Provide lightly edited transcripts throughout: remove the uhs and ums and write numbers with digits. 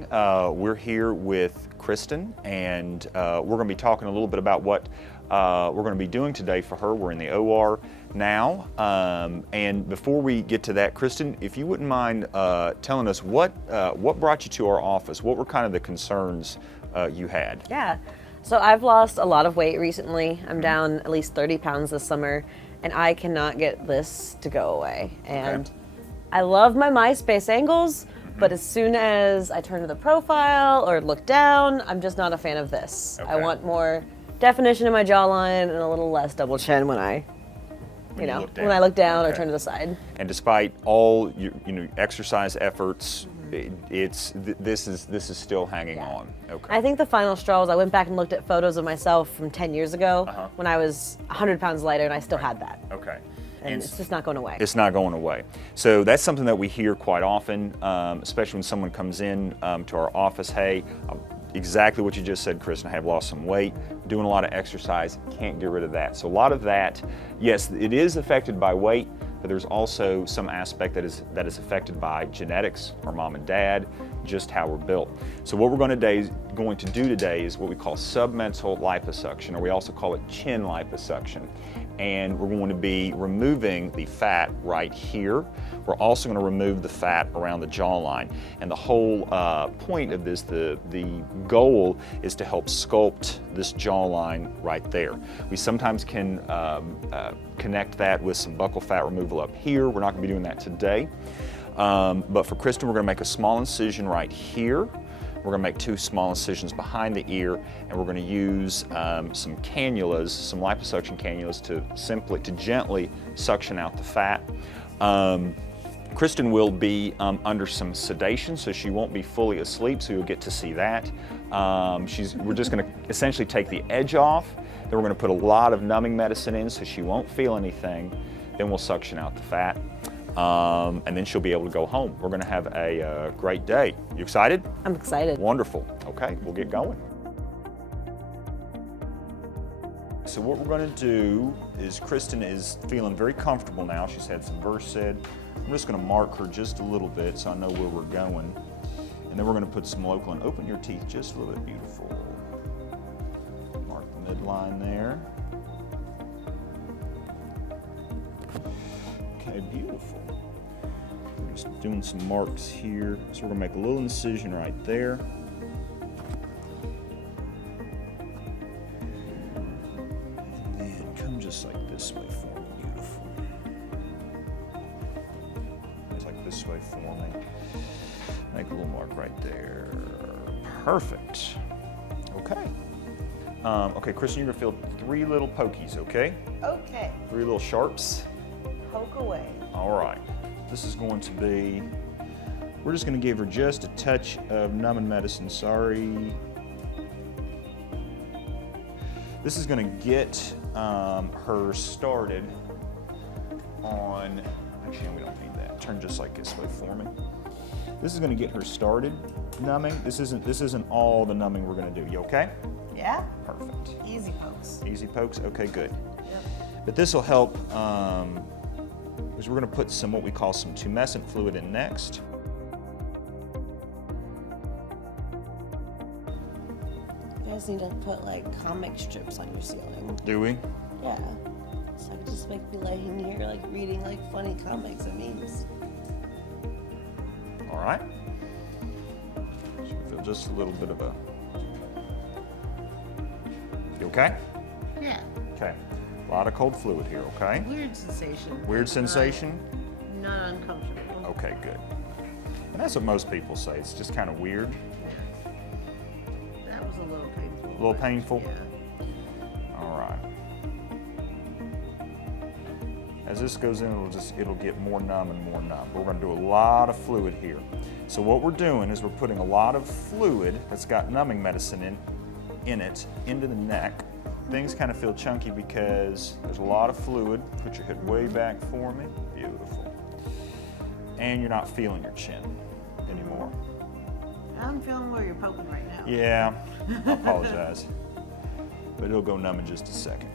morning. We're here with Kristin, and we're going to be talking a little bit about what we're going to be doing today for her. We're in the OR now, and before we get to that, Kristin, if you wouldn't mind telling us what brought you to our office. What were kind of the concerns you had? Yeah, so I've lost a lot of weight recently. I'm down at least 30 pounds this summer, and I cannot get this to go away. And I love my MySpace angles, but as soon as I turn to the profile or look down, I'm just not a fan of this. I want more definition in my jawline and a little less double chin when I look down or turn to the side. And despite all your exercise efforts, this is still hanging on. Okay. I think the final straw was I went back and looked at photos of myself from 10 years ago when I was 100 pounds lighter, and I still had that. Okay. And it's just not going away. It's not going away. So that's something that we hear quite often, especially when someone comes in to our office. Hey, exactly what you just said, Kristin. I have lost some weight, doing a lot of exercise, can't get rid of that. So a lot of that, yes, it is affected by weight, but there's also some aspect that is affected by genetics, our mom and dad, just how we're built. So what we're going to do today is what we call submental liposuction, or we also call it chin liposuction. And we're going to be removing the fat right here. We're also going to remove the fat around the jawline. And the whole point of this, the goal is to help sculpt this jawline right there. We sometimes can connect that with some buccal fat removal up here. We're not going to be doing that today. But for Kristin, we're going to make a small incision right here. We're going to make 2 small incisions behind the ear, and we're going to use some cannulas, some liposuction cannulas, to gently suction out the fat. Kristin will be under some sedation, so she won't be fully asleep, so you'll get to see that. We're just going to essentially take the edge off, then we're going to put a lot of numbing medicine in so she won't feel anything, then we'll suction out the fat. And then she'll be able to go home. We're going to have a great day. You excited? I'm excited. Wonderful. Okay, we'll get going. So what we're going to do is Kristin is feeling very comfortable now. She's had some Versed. I'm just going to mark her just a little bit so I know where we're going. And then we're going to put some local and open your teeth just a little bit. Beautiful. Mark the midline there. Okay, beautiful. We're just doing some marks here. So we're gonna make a little incision right there. And then come just like this way for me. Beautiful. Just like this way for me. Make a little mark right there. Perfect. Okay. Okay, Kristin, you're gonna feel 3 little pokies, okay? Okay. 3 little sharps. Poke away. All right. This is going to be, we're just going to give her just a touch of numbing medicine. Sorry. This is going to get her started on, actually we don't need that. Turn just like this way for me. This is going to get her started numbing. This isn't all the numbing we're going to do. You okay? Yeah. Perfect. Easy pokes. Easy pokes? Okay, good. Yep. But this will help, because we're going to put some what we call some tumescent fluid in next. You guys need to put like comic strips on your ceiling. Do we? Yeah. So I could just like be laying here like reading like funny comics and memes. All right. So you feel just a little bit of a. You okay? Yeah. Okay. A lot of cold fluid here, okay? Weird sensation. Weird sensation? Not uncomfortable. Okay, good. And that's what most people say. It's just kind of weird. Yeah. That was a little painful. A little painful? Yeah. All right. As this goes in, it'll get more numb and more numb. But we're going to do a lot of fluid here. So what we're doing is we're putting a lot of fluid that's got numbing medicine in it into the neck. Things kind of feel chunky because there's a lot of fluid. Put your head way back for me. Beautiful. And you're not feeling your chin anymore. I'm feeling where you're poking right now. Yeah, I apologize. But it'll go numb in just a second.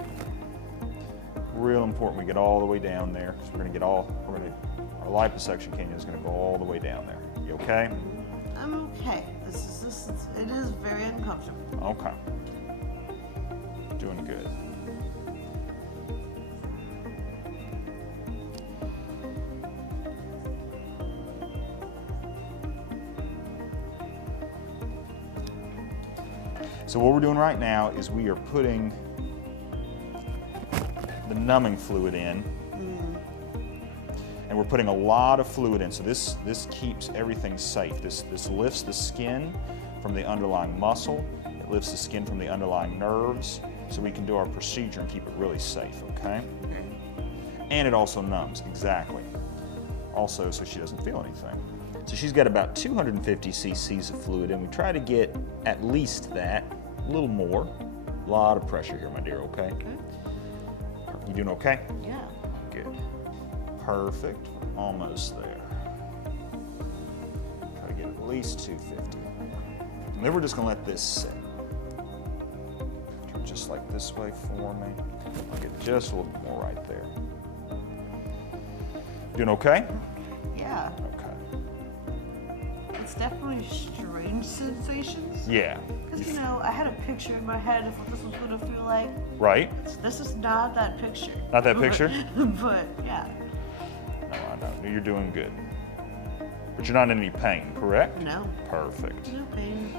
Real important we get all the way down there. So our liposuction cannula is going to go all the way down there. You okay? I'm okay. It is very uncomfortable. Okay. Doing good. So what we're doing right now is we are putting the numbing fluid in. And we're putting a lot of fluid in. So this keeps everything safe. This lifts the skin from the underlying muscle. It lifts the skin from the underlying nerves, so we can do our procedure and keep it really safe, okay? And it also numbs, exactly. Also, so she doesn't feel anything. So she's got about 250 cc's of fluid, and we try to get at least that, a little more. A lot of pressure here, my dear, okay? You doing okay? Yeah. Good. Perfect. Almost there. Try to get at least 250. And then we're just going to let this sit. Turn just like this way for me. I'll get just a little bit more right there. Doing okay? Yeah. Okay. It's definitely strange sensations. Yeah. Because, you know, I had a picture in my head of what this was going to feel like. Right? This is not that picture. Not that picture? But, yeah. No, I know. You're doing good. But you're not in any pain, correct? No. Perfect. No pain.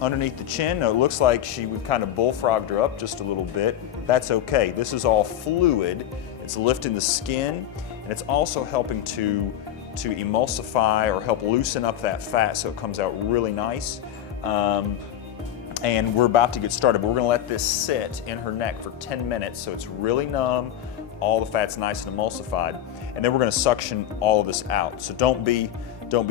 Underneath the chin, now it looks like we've kind of bullfrogged her up just a little bit. That's okay. This is all fluid. It's lifting the skin, and it's also helping to emulsify or help loosen up that fat so it comes out really nice. And we're about to get started, but we're gonna let this sit in her neck for 10 minutes so it's really numb, all the fat's nice and emulsified, and then we're gonna suction all of this out. So don't be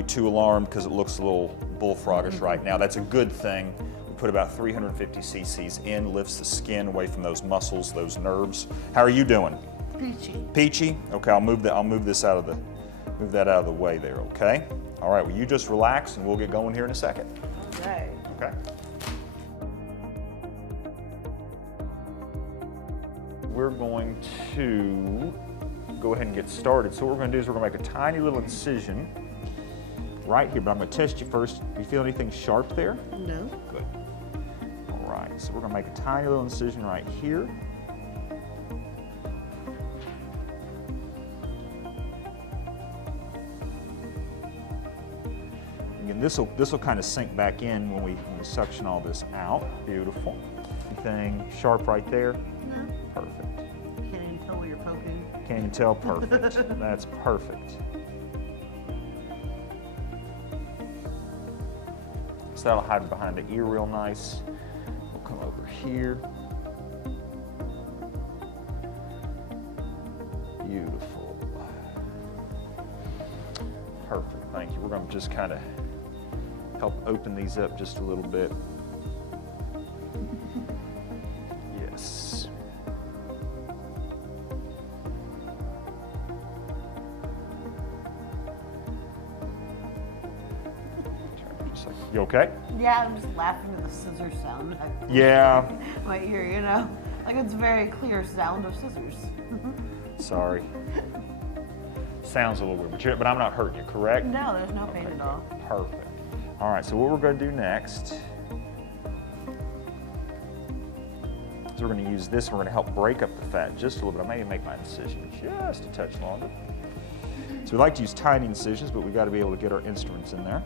too alarmed because it looks a little bullfroggish right now. That's a good thing. We put about 350 cc's in, lifts the skin away from those muscles, those nerves. How are you doing? Peachy. Peachy? Okay, I'll move that out of the way there, okay? All right, well you just relax and we'll get going here in a second. Okay. Okay. We're going to go ahead and get started. So what we're going to do is we're going to make a tiny little incision right here, but I'm going to test you first. Do you feel anything sharp there? No. Good. All right, so we're going to make a tiny little incision right here. Again, this will kind of sink back in when we suction all this out. Beautiful. Anything sharp right there? No. Perfect. Can't even tell where you're poking. Can't even tell. Perfect. That's perfect. So that'll hide behind the ear real nice. We'll come over here. Beautiful. Perfect. Thank you. We're going to just kind of help open these up just a little bit. Yes. You okay? Yeah, I'm just laughing at the scissor sound. Yeah. My ear, you know? Like it's very clear sound of scissors. Sorry. Sounds a little weird, but I'm not hurting you, correct? No, there's no pain at all. Perfect. All right, so what we're going to do next is we're going to use this and we're going to help break up the fat just a little bit. I may make my incision just a touch longer. So we like to use tiny incisions, but we've got to be able to get our instruments in there.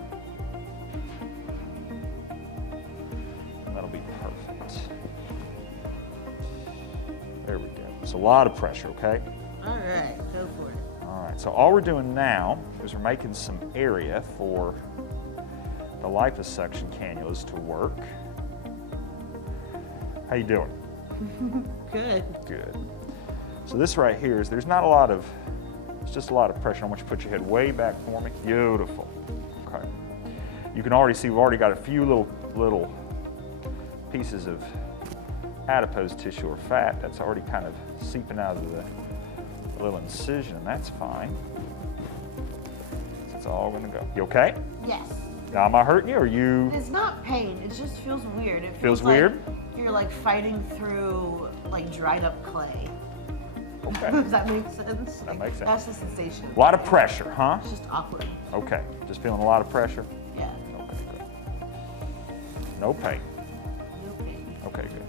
And that'll be perfect. There we go. It's a lot of pressure, okay? All right, go for it. All right, so all we're doing now is we're making some area for the liposuction cannulas to work. How you doing? Good. Good. So this right here is, it's just a lot of pressure. I want you to put your head way back for me. Beautiful. Okay. You can already see we've already got a few little pieces of adipose tissue or fat that's already kind of seeping out of the little incision, and that's fine. It's all gonna go. You okay? Yes. Now, am I hurting you or you? It's not pain. It just feels weird. It Feels like weird? You're like fighting through like dried up clay. Okay. Does that make sense? That makes sense. That's the sensation. A lot of pressure, huh? It's just awkward. Okay. Just feeling a lot of pressure? Yeah. Okay. No pain. No pain. Okay, good.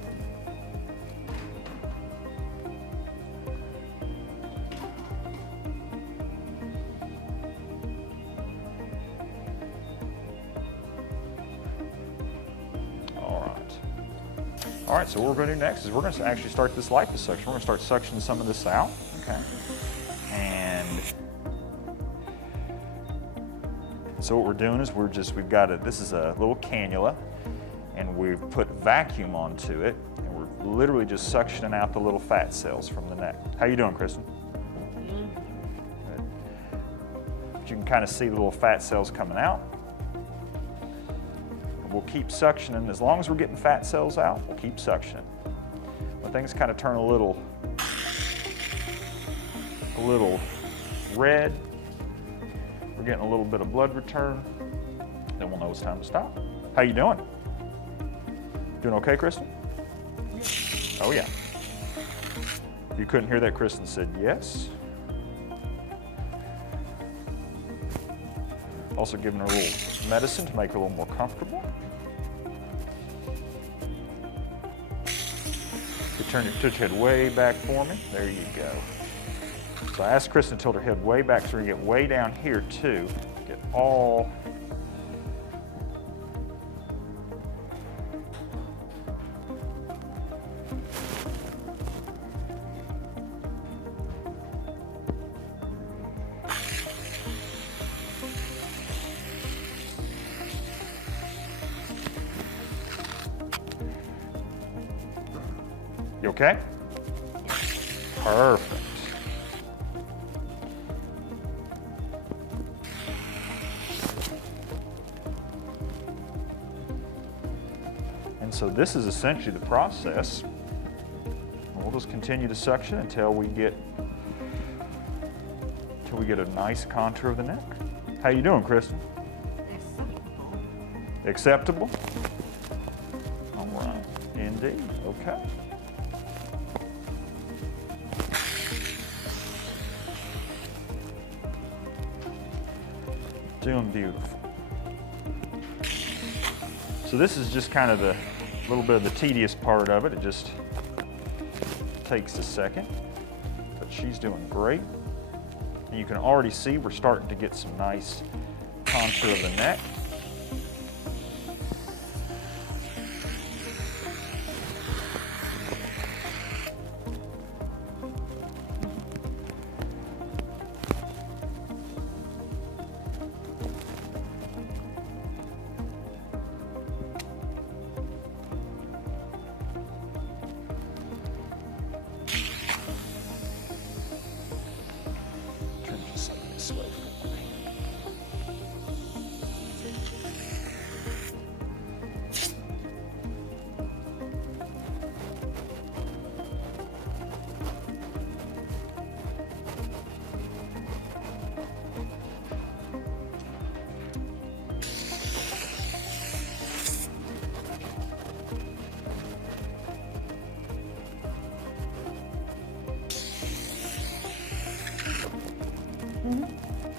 All right, so what we're going to do next is we're going to actually start this liposuction. We're going to start suctioning some of this out, okay? And so what we're doing is we've got this is a little cannula, and we've put vacuum onto it, and we're literally just suctioning out the little fat cells from the neck. How you doing, Kristin? Good. But you can kind of see the little fat cells coming out. We'll keep suctioning. As long as we're getting fat cells out, we'll keep suctioning. When things kind of turn a little red, we're getting a little bit of blood return, then we'll know it's time to stop. How you doing? Doing okay, Kristin? Oh yeah. If you couldn't hear that, Kristin said yes. Also giving her a little medicine to make her a little more comfortable. You turn your head way back for me. There you go. So I asked Kristin to tilt her head way back so we get way down here too. Get all. You okay? Perfect. And so this is essentially the process. We'll just continue to suction until we get a nice contour of the neck. How you doing, Kristin? Acceptable. Acceptable? All right. Indeed. Okay. Doing beautiful. So this is just kind of the little bit of the tedious part of it. It just takes a second, but she's doing great. And you can already see we're starting to get some nice contour of the neck.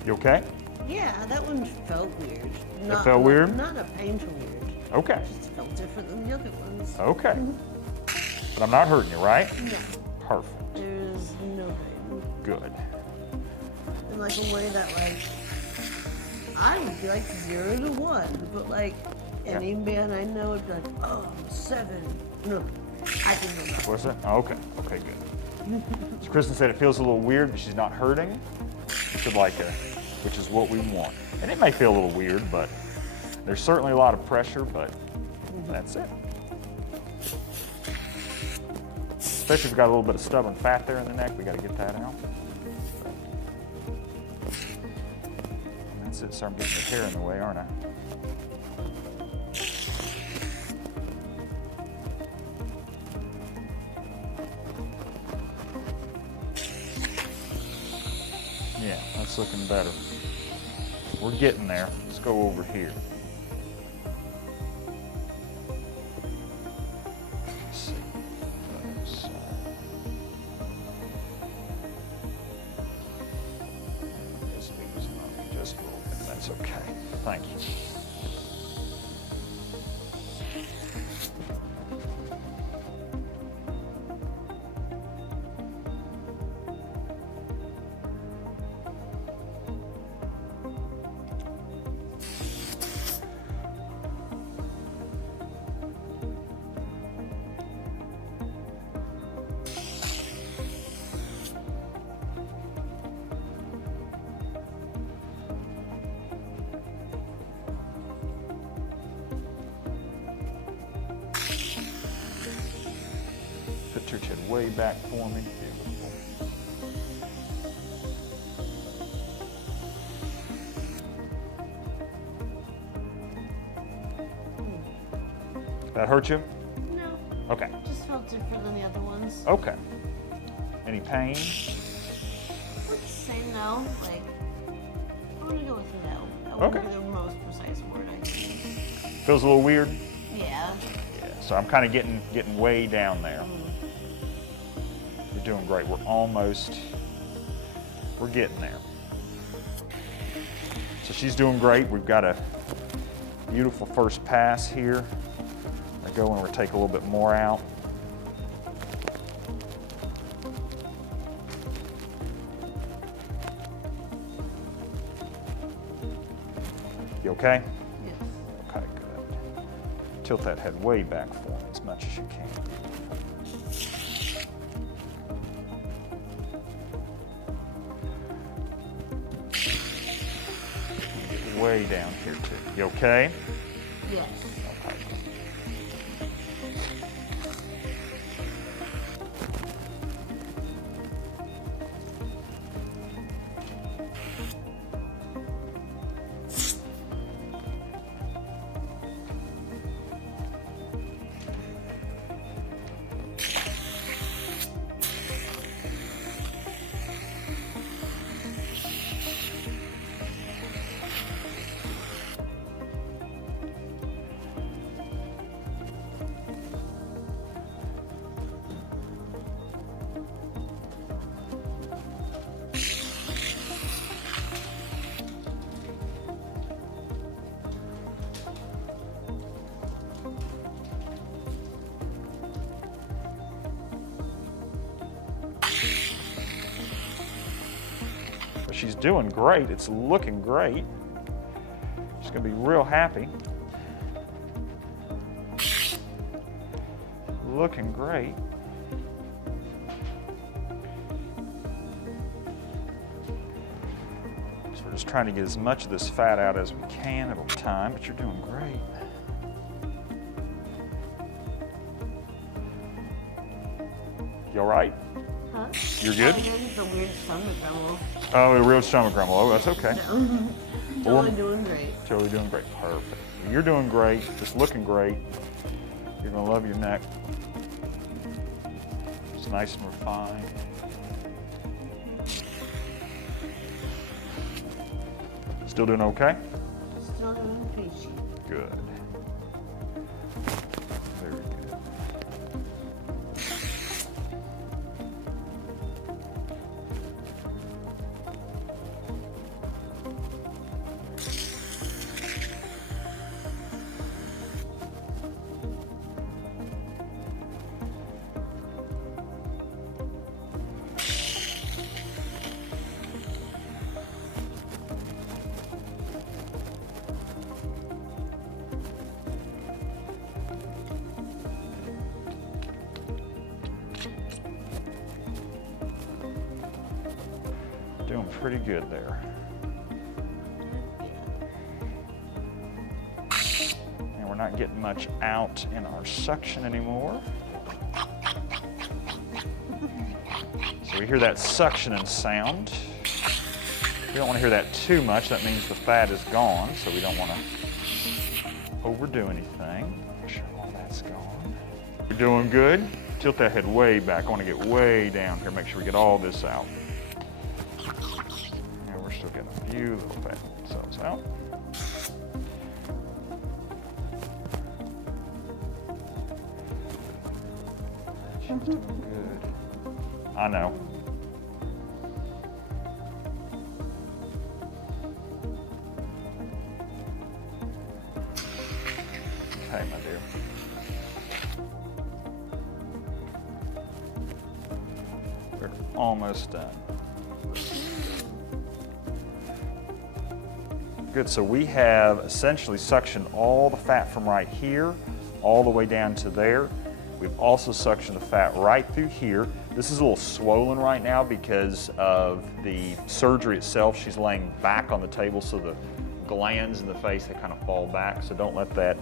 You okay? Yeah, that one felt weird. Not, felt weird? Not a painful weird. Okay. It just felt different than the other ones. Okay. But I'm not hurting you, right? No, Perfect. there's no pain. Good. In like a way that like, I would be like 0 to 1, but like any man I know would be like, oh, 7. No, I can do that. What's that? Okay. Okay, good. So Kristin said it feels a little weird, but she's not hurting. She said which is what we want. And it may feel a little weird, but there's certainly a lot of pressure, but that's it. Especially if you've got a little bit of stubborn fat there in the neck, we got to get that out. And that's it. So I'm getting the hair in the way, aren't I? Yeah, that's looking better. We're getting there. Let's go over here. Let's see. Other side. This is not just a little bit. That's okay. Thank you. head way back for me. Beautiful. That hurt you? No, Okay. just felt different than the other ones. Okay. Any pain? Let's say no. Like, I'm gonna go with no. That would Okay. be the most precise word I can. Feels a little weird? Yeah. Yeah. So I'm kind of getting way down there. You're doing great. We're getting there. So she's doing great. We've got a beautiful first pass here. I go and we'll take a little bit more out. You okay? Yes. Okay, good. Tilt that head way back for me as much as you can. Get way down here too. You okay? Yes. Okay. She's doing great. It's looking great. She's going to be real happy. Looking great. So we're just trying to get as much of this fat out as we can at a time, but you're doing great. You all right? Huh? You're good? I think it's a weird stomach grumble. Oh, a real stomach grumble. Oh, that's okay. Totally doing great. Totally doing great. Perfect. You're doing great. Just looking great. You're going to love your neck. It's nice and refined. Still doing okay? Still doing peachy. Good. Very good. Doing pretty good there. And we're not getting much out in our suction anymore. So we hear that suctioning sound. We don't want to hear that too much. That means the fat is gone, so we don't want to overdo anything. Make sure all that's gone. You're doing good. Tilt that head way back. I want to get way down here. Make sure we get all this out. And we're still getting a few little fat cells out. She's doing good. I know. Okay, my dear. We're almost done. Good, so we have essentially suctioned all the fat from right here all the way down to there. We've also suctioned the fat right through here. This is a little swollen right now because of the surgery itself. She's laying back on the table, so the glands in the face, they kind of fall back. So don't let that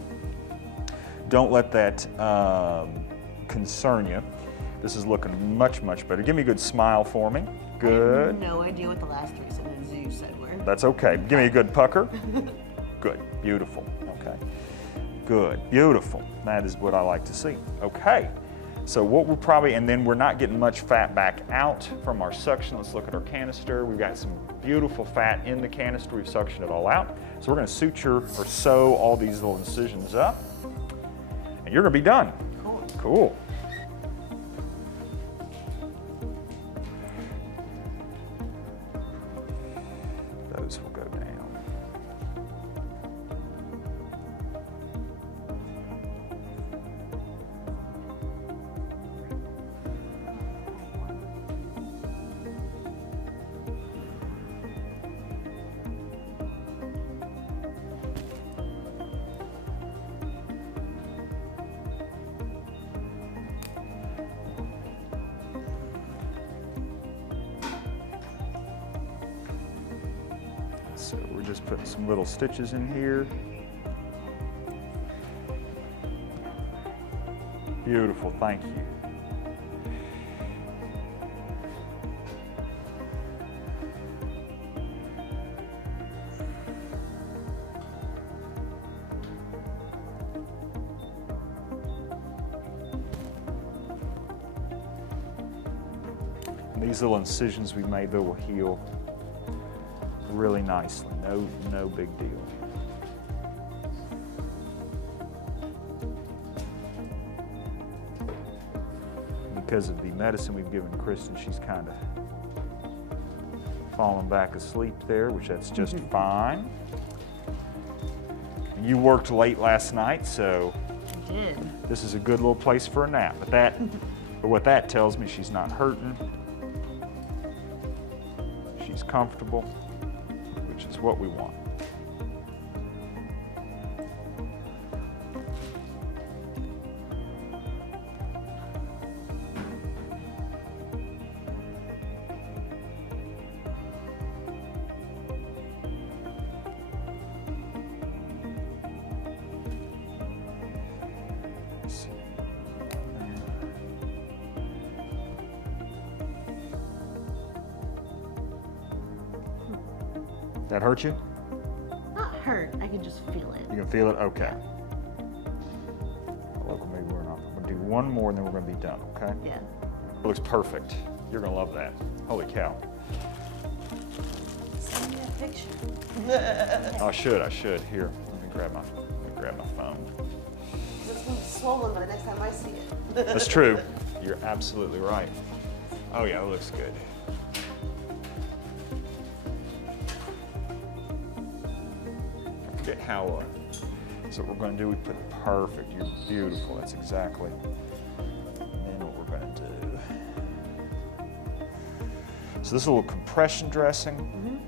concern you. This is looking much, much better. Give me a good smile for me. I have Good. no idea what the last 3 sentences you said were. That's okay. Give me a good pucker. Good. Beautiful. Okay. Good. Beautiful. That is what I like to see. Okay. So what we'll probably, and then we're not getting much fat back out from our suction. Let's look at our canister. We've got some beautiful fat in the canister. We've suctioned it all out. So we're going to suture or sew all these little incisions up. And you're going to be done. Cool. Cool. Those will go down. So we're just putting some little stitches in here. Beautiful, thank you. And these little incisions we made, they will heal really nicely. No big deal. Because of the medicine we've given Kristin, she's kind of fallen back asleep there, which that's just fine. You worked late last night, so I did. this is a good little place for a nap. But what that tells me, she's not hurting. She's comfortable, which is what we want. That hurt you? Not hurt. I can just feel it. You can feel it? Okay. Look, maybe we're not. We're gonna do one more and then we're gonna be done, okay? Yeah. It looks perfect. You're gonna love that. Holy cow. Send me a picture. I should. Here, let me grab my phone. It's gonna be swollen by the next time I see it. That's true. You're absolutely right. Oh yeah, it looks good. I forget how, so what we're gonna do, we put it perfect. You're beautiful, that's exactly. And then what we're gonna do. So this is a little compression dressing.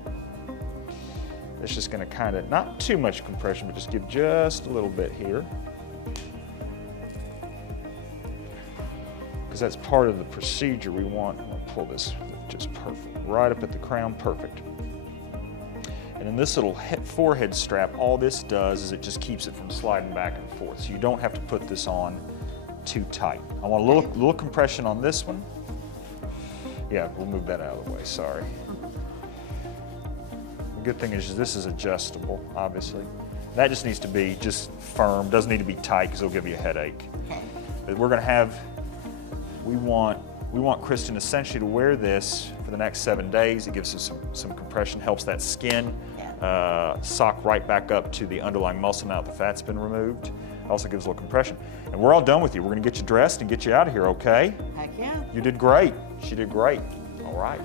It's just gonna kind of, not too much compression, but just give just a little bit here. Because that's part of the procedure we want. I'm gonna pull this just perfect, right up at the crown, perfect. And then this little forehead strap, all this does is it just keeps it from sliding back and forth. So you don't have to put this on too tight. I want a little compression on this one. Yeah, we'll move that out of the way, sorry. The good thing is this is adjustable, obviously. That just needs to be just firm, doesn't need to be tight because it'll give you a headache. But we're gonna have, we want Kristin essentially to wear this for the next 7 days. It gives us some compression, helps that skin sock right back up to the underlying muscle now that the fat's been removed. Also gives a little compression. And we're all done with you. We're gonna get you dressed and get you out of here, okay? Heck yeah. You did great. She did great. All right.